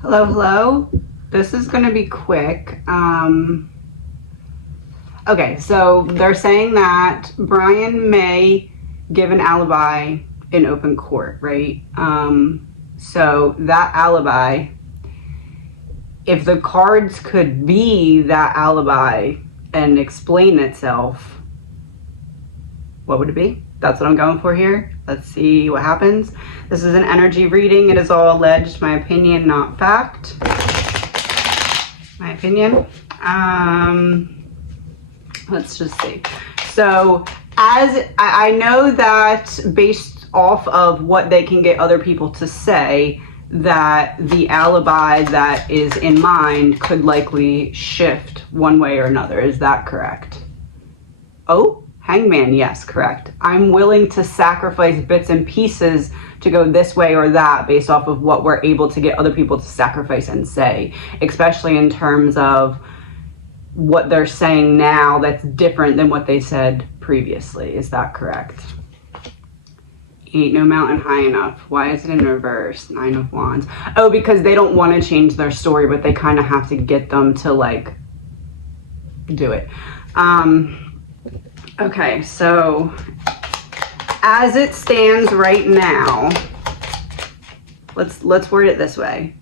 Hello, hello. This is going to be quick. Okay, so they're saying that Bryan may give an alibi in open court, right? So that alibi, if the cards could be that alibi and explain itself, what would it be? That's what I'm going for here. Let's see what happens. This is an energy reading. It is all alleged, my opinion, not fact. My opinion. Let's just see. So as I know that based off of what they can get other people to say, that the alibi that is in mind could likely shift one way or another. Is that correct? Oh, Hangman, yes, correct. I'm willing to sacrifice bits and pieces to go this way or that based off of what we're able to get other people to sacrifice and say, especially in terms of what they're saying now that's different than what they said previously. Is that correct? Ain't no mountain high enough. Why is it in reverse? 9 of Wands. Oh, because they don't want to change their story, but they kind of have to get them to like do it. Okay, so as it stands right now, let's word it this way.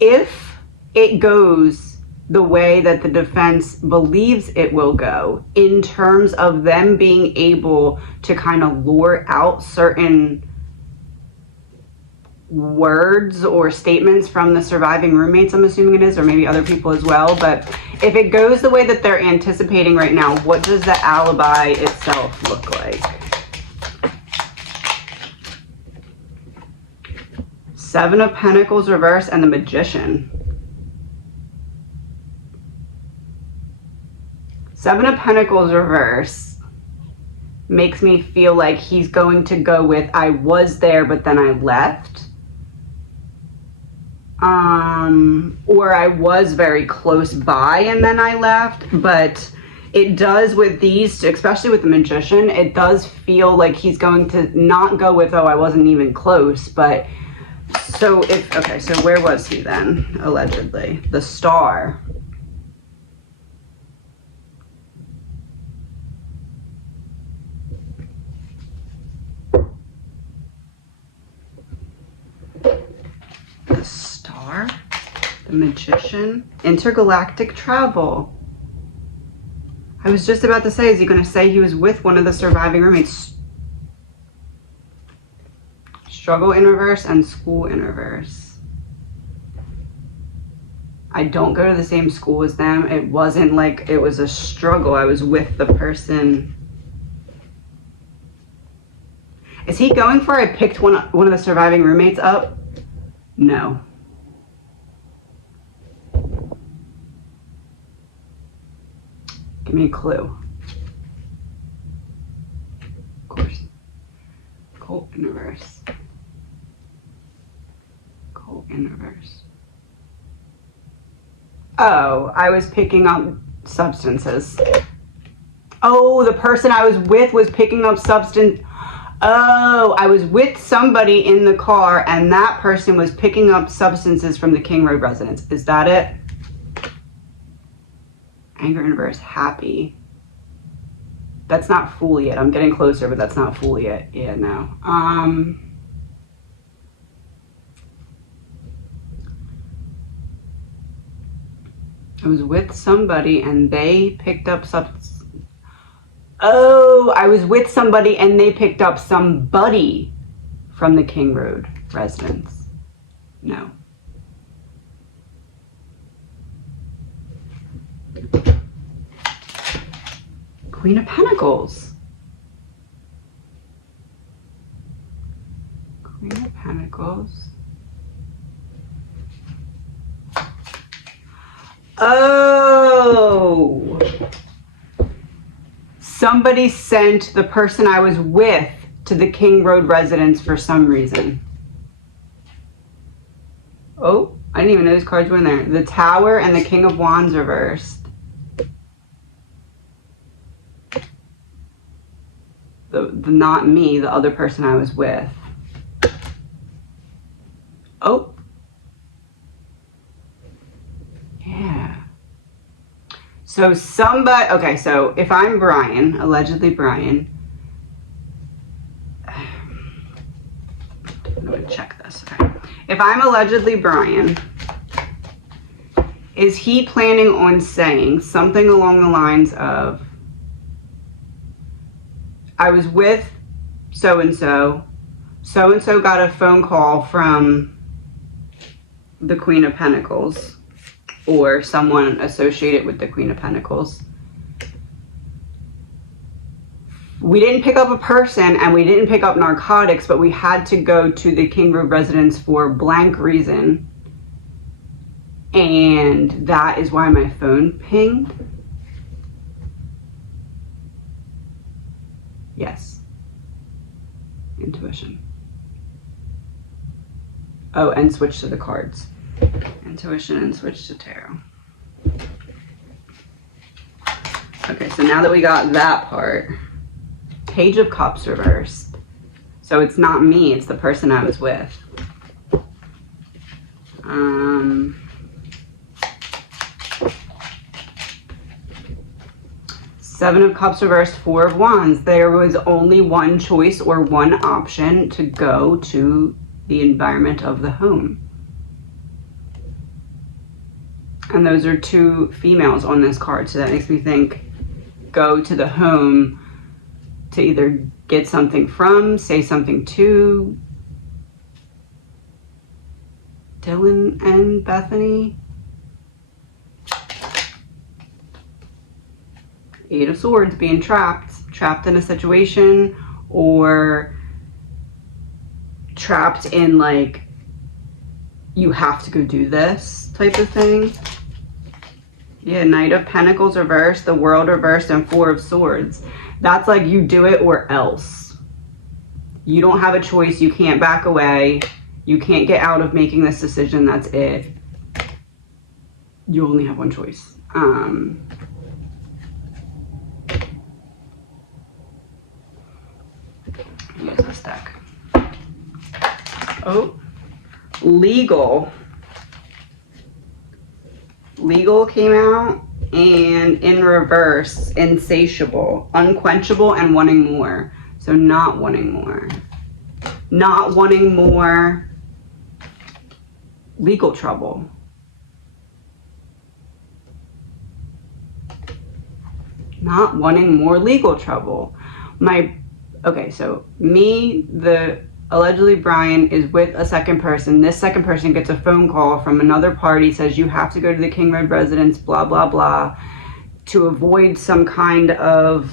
If it goes the way that the defense believes it will go, in terms of them being able to kind of lure out certain words or statements from the surviving roommates, I'm assuming it is, or maybe other people as well, but if it goes the way that they're anticipating right now, what does the alibi itself look like? 7 of Pentacles reverse and the Magician. 7 of Pentacles reverse makes me feel like he's going to go with, I was there, but then I left. Or I was very close by and then I left, but it does with these, especially with the Magician, it does feel like he's going to not go with, oh, I wasn't even close, but so if, okay, so where was he then, allegedly? The Star. The Star, the Magician, intergalactic travel. I was just about to say, is he going to say he was with one of the surviving roommates? Struggle in reverse and school in reverse. I don't go to the same school as them. It wasn't like it was a struggle. I was with the person. Is he going for I picked one of the surviving roommates up? No. Give me a clue. Of course. Colt in reverse. Colt in reverse. Oh, I was picking up substances. Oh, the person I was with was picking up substance. Oh, I was with somebody in the car and that person was picking up substances from the King Road residence. Is that it? Anger in reverse, happy. That's not full yet. I'm getting closer, but that's not full yet. Yeah, no. I was with somebody and they picked up substances. Oh, I was with somebody and they picked up somebody from the King Road residence. No. Queen of Pentacles. Queen of Pentacles. Oh. Somebody sent the person I was with to the King Road residence for some reason. Oh, I didn't even know those cards were in there. The Tower and the King of Wands reversed. The not me, the other person I was with. Oh. So somebody, okay, so if I'm Bryan, allegedly Bryan, I'm going to check this. Okay. If I'm allegedly Bryan, is he planning on saying something along the lines of, I was with so-and-so got a phone call from the Queen of Pentacles or someone associated with the Queen of Pentacles. We didn't pick up a person and we didn't pick up narcotics, but we had to go to the King Road residence for blank reason. And that is why my phone pinged. Yes. Intuition. Oh, and switch to the cards. Intuition and switch to tarot. Okay, so now that we got that part, Page of Cups reversed. So it's not me, it's the person I was with. Seven of Cups reversed, Four of Wands. There was only one choice or one option to go to the environment of the home. And those are two females on this card, so that makes me think go to the home to either get something from, say something to Dylan and Bethany. Eight of Swords, being trapped in a situation, or trapped in like, you have to go do this type of thing. Yeah, Knight of Pentacles reversed, the World reversed, and Four of Swords. That's like you do it or else. You don't have a choice. You can't back away. You can't get out of making this decision. That's it. You only have one choice. Use this deck. Oh, legal. Legal came out, and in reverse, insatiable, unquenchable, and wanting more. So not wanting more. Not wanting more legal trouble. Not wanting more legal trouble. Okay, so me, the allegedly Bryan, is with a second person. This second person gets a phone call from another party, says you have to go to the King Road residence, blah, blah, blah, to avoid some kind of,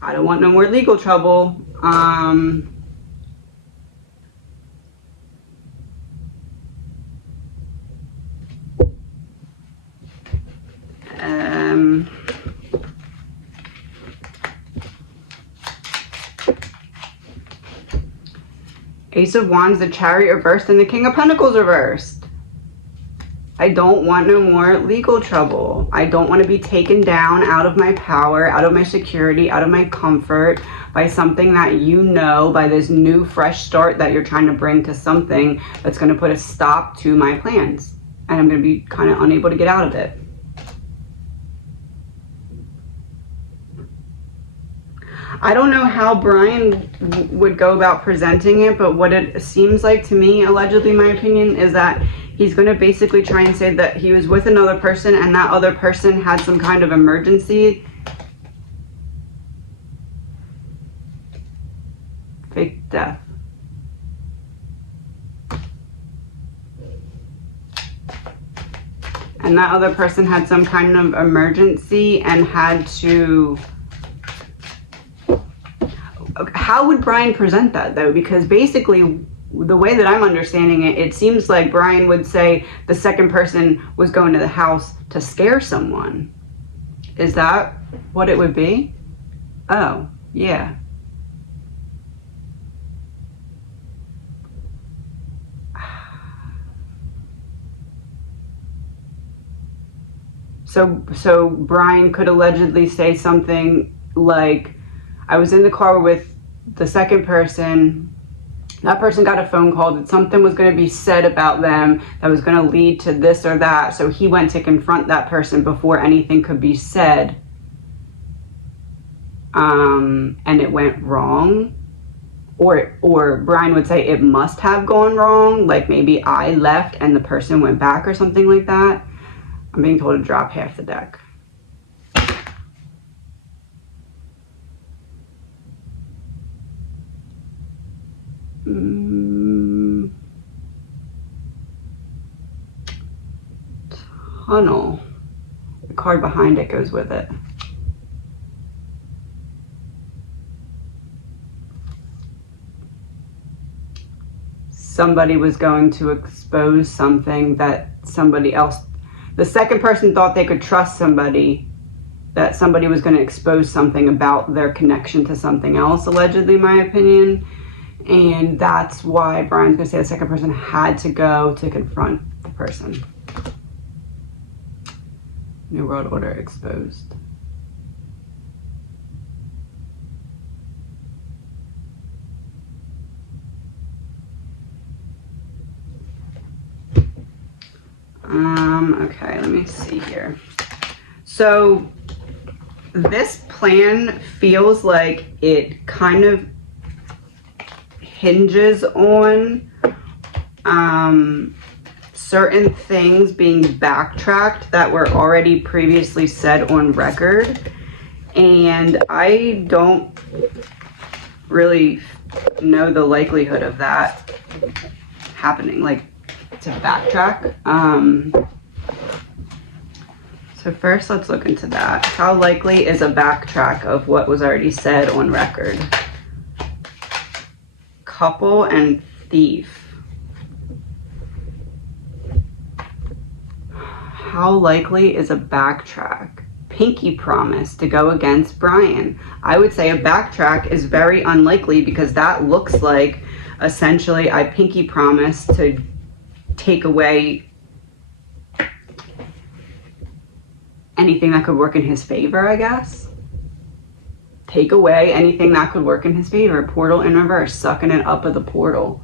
I don't want no more legal trouble. Ace of Wands, the Chariot reversed, and the King of Pentacles reversed. I don't want no more legal trouble. I don't want to be taken down out of my power, out of my security, out of my comfort by something that you know, by this new fresh start that you're trying to bring to something that's going to put a stop to my plans. And I'm going to be kind of unable to get out of it. I don't know how Bryan would go about presenting it, but what it seems like to me, allegedly my opinion, is that he's going to basically try and say that he was with another person and that other person had some kind of emergency. Fake death. And that other person had some kind of emergency and had to... How would Bryan present that though? Because basically the way that I'm understanding it, it seems like Bryan would say the second person was going to the house to scare someone. Is that what it would be? Oh, yeah. So Bryan could allegedly say something like, I was in the car with the second person. That person got a phone call that something was going to be said about them that was going to lead to this or that. So he went to confront that person before anything could be said. And it went wrong. Or Bryan would say it must have gone wrong. Like maybe I left and the person went back or something like that. I'm being told to drop half the deck. Tunnel. The card behind it goes with it. Somebody was going to expose something that somebody else, the second person thought they could trust somebody, that somebody was going to expose something about their connection to something else, allegedly, my opinion. And that's why Bryan's going to say the second person had to go to confront the person. New World Order exposed. Okay, let me see here. So this plan feels like it kind of hinges on certain things being backtracked that were already previously said on record. And I don't really know the likelihood of that happening, like to backtrack. So first let's look into that. How likely is a backtrack of what was already said on record? Couple and thief. How likely is a backtrack? Pinky promise to go against Bryan. I would say a backtrack is very unlikely because that looks like essentially I pinky promise to take away anything that could work in his favor, I guess. Take away anything that could work in his favor. Portal in reverse, sucking it up of the portal.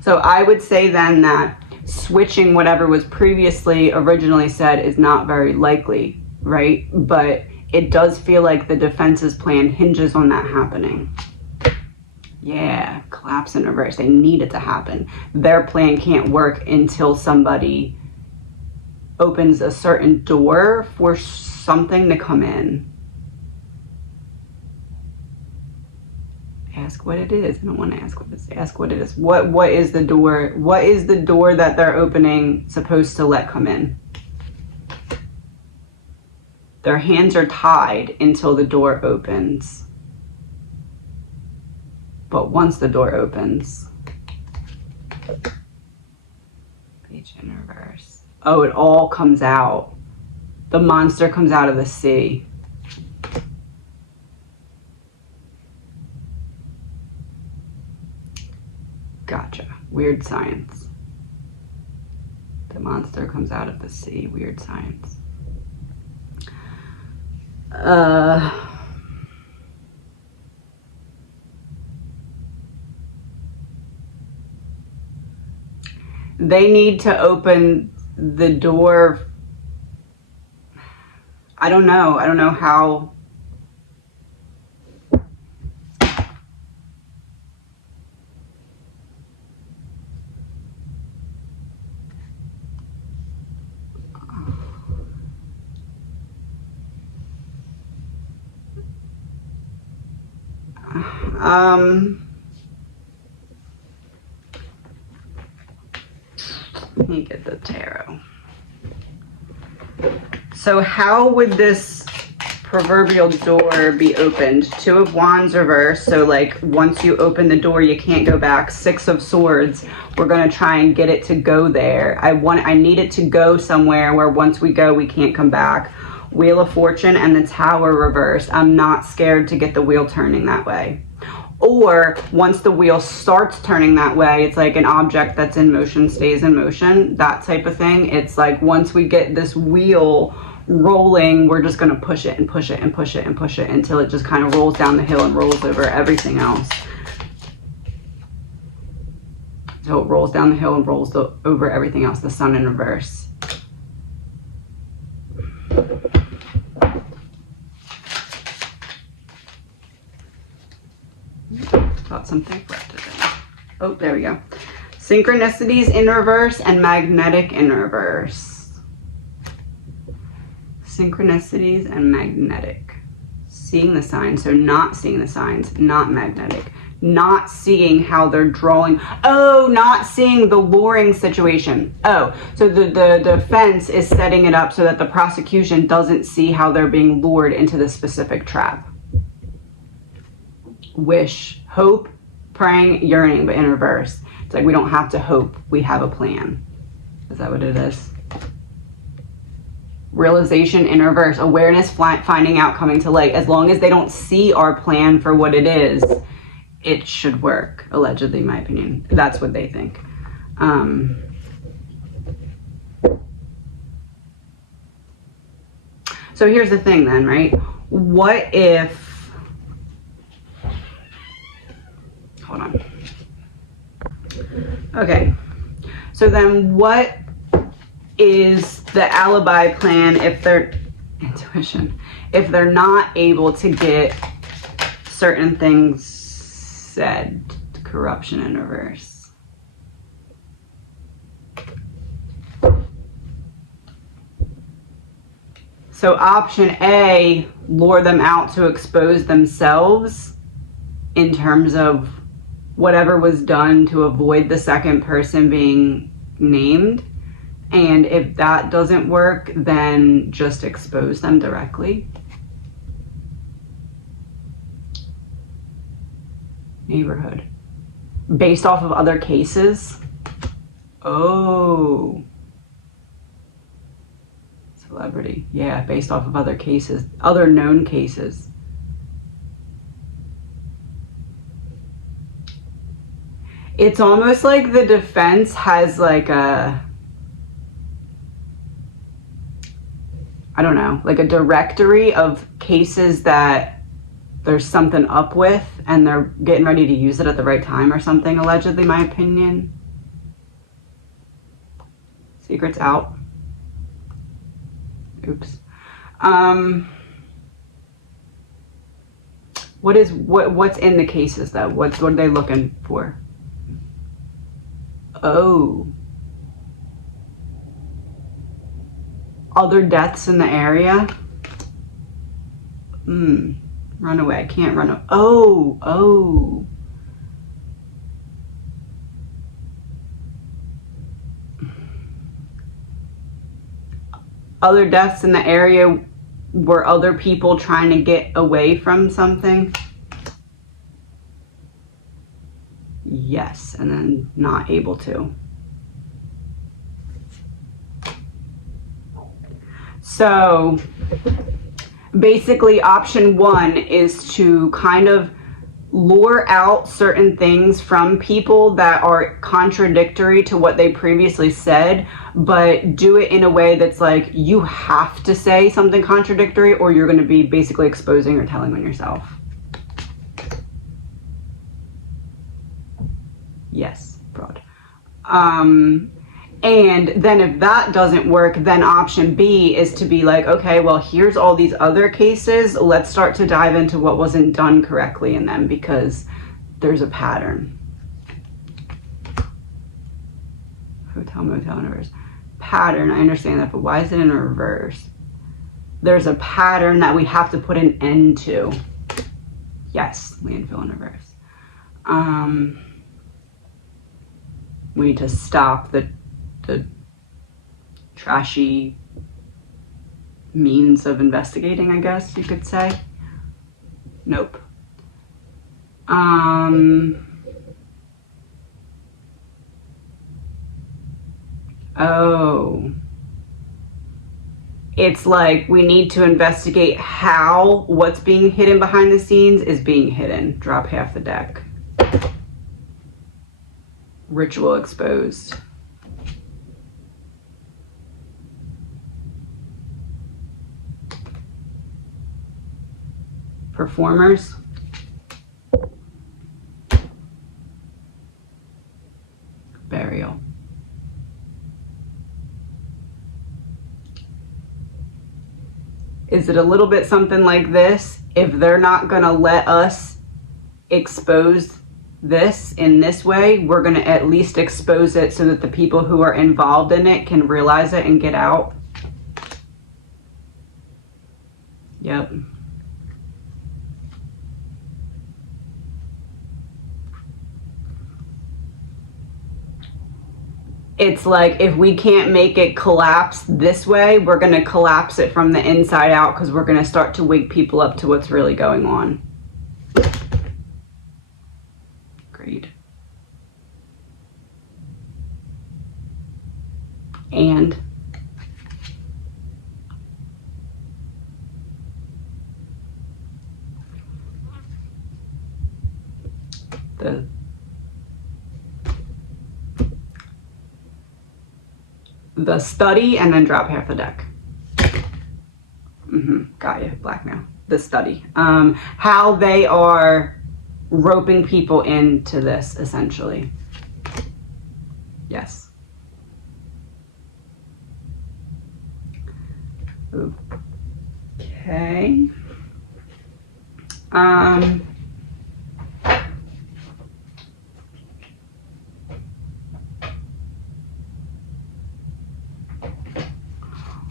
So I would say then that switching whatever was previously originally said is not very likely, right? But it does feel like the defense's plan hinges on that happening. Yeah, collapse in reverse. They need it to happen. Their plan can't work until somebody opens a certain door for something to come in. Ask what it is. I don't want to ask what it is. Ask what it is. What is the door? What is the door that they're opening supposed to let come in? Their hands are tied until the door opens. But once the door opens, page in reverse. Oh, it all comes out. The monster comes out of the sea. Gotcha. Weird science. The monster comes out of the sea. Weird science. They need to open the door. I don't know. I don't know how. Let me get the tarot. So how would this proverbial door be opened? Two of Wands reversed. So like once you open the door, you can't go back. Six of Swords. We're going to try and get it to go there. I need it to go somewhere where once we go, we can't come back. Wheel of Fortune and the Tower reversed. I'm not scared to get the wheel turning that way. Or once the wheel starts turning that way, it's like an object that's in motion stays in motion, that type of thing. It's like once we get this wheel rolling, we're just going to push it and push it and push it and push it until it just kind of rolls down the hill and rolls over everything else. So it rolls down the hill and rolls over everything else, the sun in reverse. Got something left in there. Oh, there we go. Synchronicities in reverse and magnetic in reverse. Synchronicities and magnetic. Seeing the signs, so not seeing the signs, not magnetic. Not seeing how they're drawing. Oh, not seeing the luring situation. Oh, so the defense is setting it up so that the prosecution doesn't see how they're being lured into this specific trap. Wish, hope, praying, yearning, but in reverse. It's like we don't have to hope, we have a plan. Is that what it is? Realization in reverse, awareness, finding out, coming to light. As long as they don't see our plan for what it is, it should work, allegedly, in my opinion. That's what they think. So here's the thing then, right? What if, hold on. Okay, so then what is the alibi plan if they're, intuition, if they're not able to get certain things said? Corruption in reverse. So option A, lure them out to expose themselves in terms of whatever was done to avoid the second person being named. And if that doesn't work, then just expose them directly. Neighborhood. Based off of other cases. Oh. Celebrity. Yeah, based off of other cases. Other known cases. It's almost like the defense has like a, I don't know, like a directory of cases that there's something up with and they're getting ready to use it at the right time or something, allegedly, my opinion. Secrets out. Oops. What's in the cases though? What are they looking for? Oh. Other deaths in the area? Run away. I can't run away. Oh. Other deaths in the area were other people trying to get away from something? Yes, and then not able to. So basically option one is to kind of lure out certain things from people that are contradictory to what they previously said, but do it in a way that's like, you have to say something contradictory or you're going to be basically exposing or telling on yourself. Yes, fraud. And then if that doesn't work, then option B is to be like, okay, well, here's all these other cases. Let's start to dive into what wasn't done correctly in them because there's a pattern. Hotel, motel, in reverse. Pattern, I understand that, but why is it in reverse? There's a pattern that we have to put an end to. Yes, landfill in reverse. We need to stop the trashy means of investigating, I guess you could say. Nope. Oh. It's like we need to investigate how what's being hidden behind the scenes is being hidden. Drop half the deck. Ritual exposed. Performers. Is it a little bit something like this? If they're not gonna let us expose this in this way, we're gonna at least expose it so that the people who are involved in it can realize it and get out. Yep. It's like, if we can't make it collapse this way, we're going to collapse it from the inside out, because we're going to start to wake people up to what's really going on. Great. And the study, and then drop half the deck. Got you. Blackmail. The study. How they are roping people into this, essentially. Yes. Okay.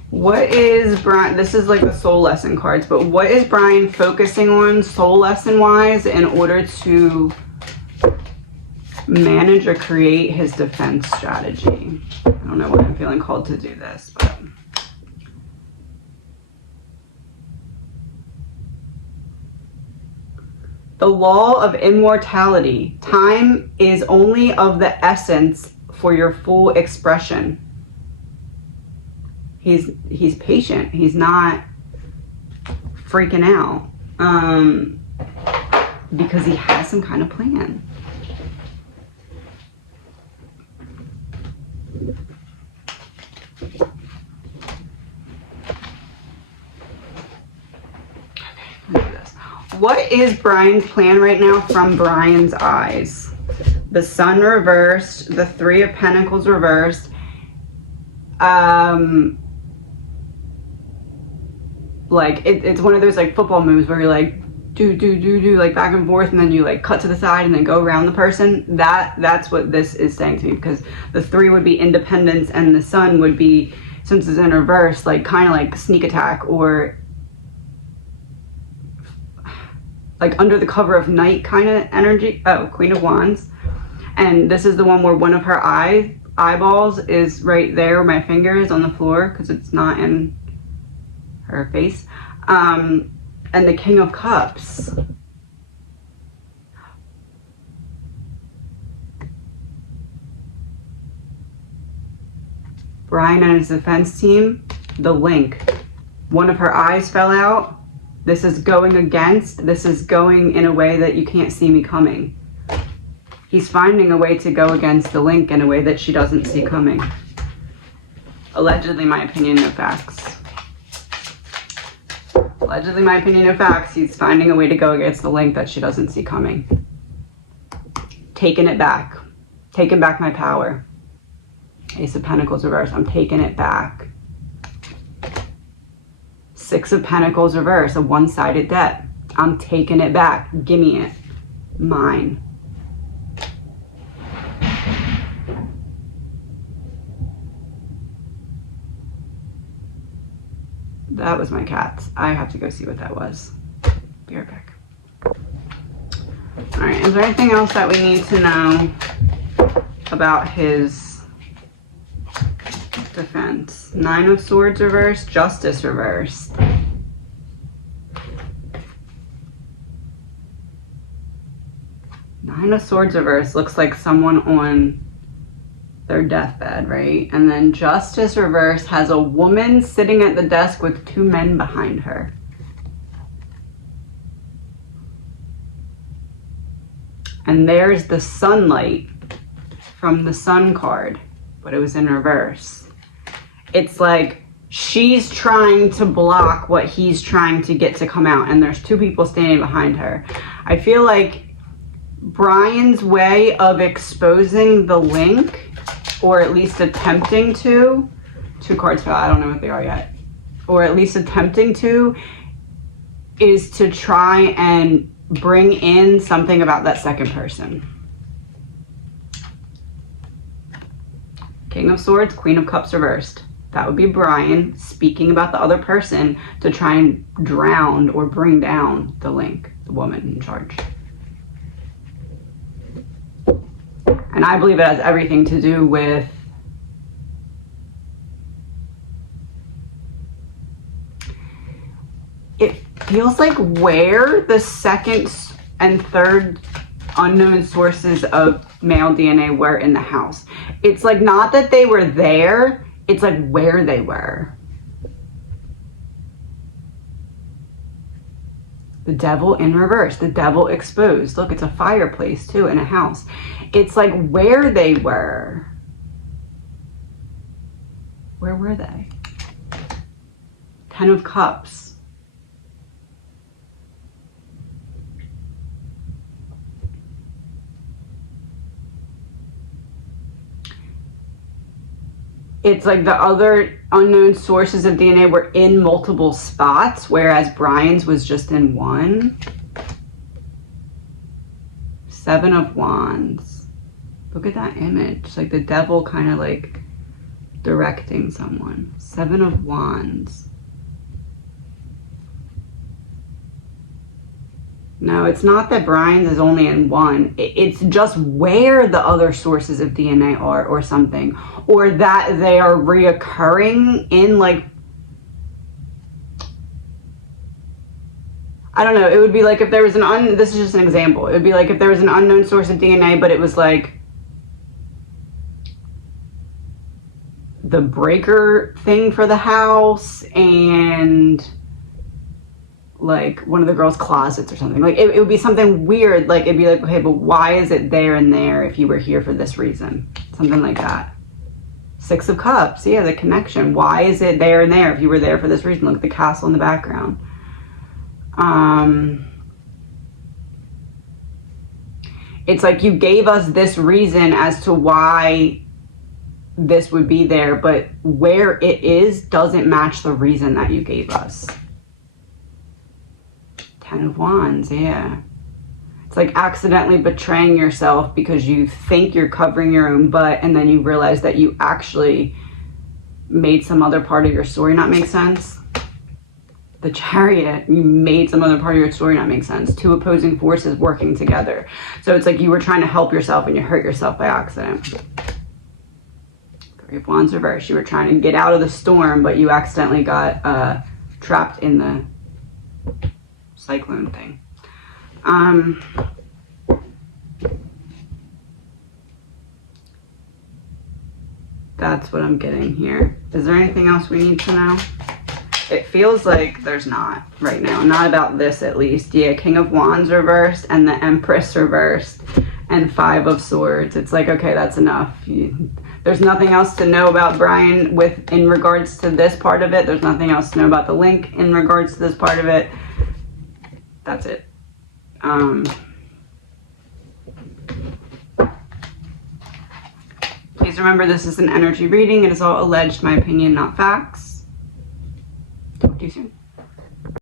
What is Bryan, this is like the soul lesson cards, but what is Bryan focusing on soul lesson wise in order to manage or create his defense strategy? I don't know why I'm feeling called to do this, but the law of immortality. Time is only of the essence for your full expression. He's patient. He's not freaking out because he has some kind of plan. Okay, let's do this. What is Bryan's plan right now from Bryan's eyes? The Sun reversed, the Three of Pentacles reversed. Like it's one of those like football moves where you're like do like back and forth, and then you like cut to the side and then go around the person. That's what this is saying to me, because the Three would be independence, and the Sun would be, since it's in reverse, like kind of like sneak attack, or like under the cover of night kind of energy. Oh, Queen of Wands. And this is the one where one of her eyeballs is right there where my finger is on the floor, because it's not in her face. And the King of Cups. Bryan and his defense team, the link. One of her eyes fell out. This is going against, this is going in a way that you can't see me coming. He's finding a way to go against the link in a way that she doesn't see coming. Allegedly, my opinion, no facts. Allegedly, my opinion, no facts. He's finding a way to go against the link that she doesn't see coming. Taking it back. Taking back my power. Ace of Pentacles reverse. I'm taking it back. Six of Pentacles reverse. A one-sided debt. I'm taking it back. Give me it. Mine. That was my cats. I have to go see what that was. Be right back. Alright, is there anything else that we need to know about his defense? Nine of Swords reversed, Justice reversed. Nine of Swords reversed looks like someone on their deathbed, right? And then Justice reverse has a woman sitting at the desk with two men behind her. And there's the sunlight from the Sun card, but it was in reverse. It's like she's trying to block what he's trying to get to come out, and there's two people standing behind her. I feel like Bryan's way of exposing the link, or at least attempting to, two cards fell, I don't know what they are yet. or at least attempting to, is to try and bring in something about that second person. King of Swords, Queen of Cups reversed. That would be Bryan speaking about the other person to try and drown or bring down the Link, the woman in charge. And I believe it has everything to do with it feels like where the second and third unknown sources of male DNA were in the house. It's like not that they were there, it's like where they were. The devil in reverse, the devil exposed. Look, it's a fireplace too in a house. It's like where they were. Where were they? 10 of Cups. It's like the other unknown sources of DNA were in multiple spots, whereas Bryan's was just in one. 7 of Wands. Look at that image. It's like the devil kind of like directing someone. 7 of Wands. No, it's not that Bryan's is only in one. It's just where the other sources of DNA are or something. Or that they are reoccurring in like, I don't know. It would be like if there was this is just an example. It would be like if there was an unknown source of DNA, but it was like the breaker thing for the house and like one of the girls' closets or something. Like it would be something weird. Like it'd be like, okay, but why is it there and there if you were here for this reason? Something like that. 6 of Cups. Yeah, the connection. Why is it there and there if you were there for this reason? Look at the castle in the background. It's like you gave us this reason as to why this would be there, but where it is doesn't match the reason that you gave us. 10 of Wands, yeah. It's like accidentally betraying yourself because you think you're covering your own butt and then you realize that you actually made some other part of your story not make sense. The Chariot, you made some other part of your story not make sense. 2 opposing forces working together. So it's like you were trying to help yourself and you hurt yourself by accident. 3 of Wands reversed. You were trying to get out of the storm, but you accidentally got trapped in the cyclone thing. That's what I'm getting here. Is there anything else we need to know? It feels like there's not right now. Not about this, at least. Yeah, King of Wands reversed and the Empress reversed and 5 of Swords. It's like, okay, that's enough. There's nothing else to know about Bryan in regards to this part of it. There's nothing else to know about the Link in regards to this part of it. That's it. Please remember, this is an energy reading. It is all alleged, my opinion, not facts. Talk to you soon.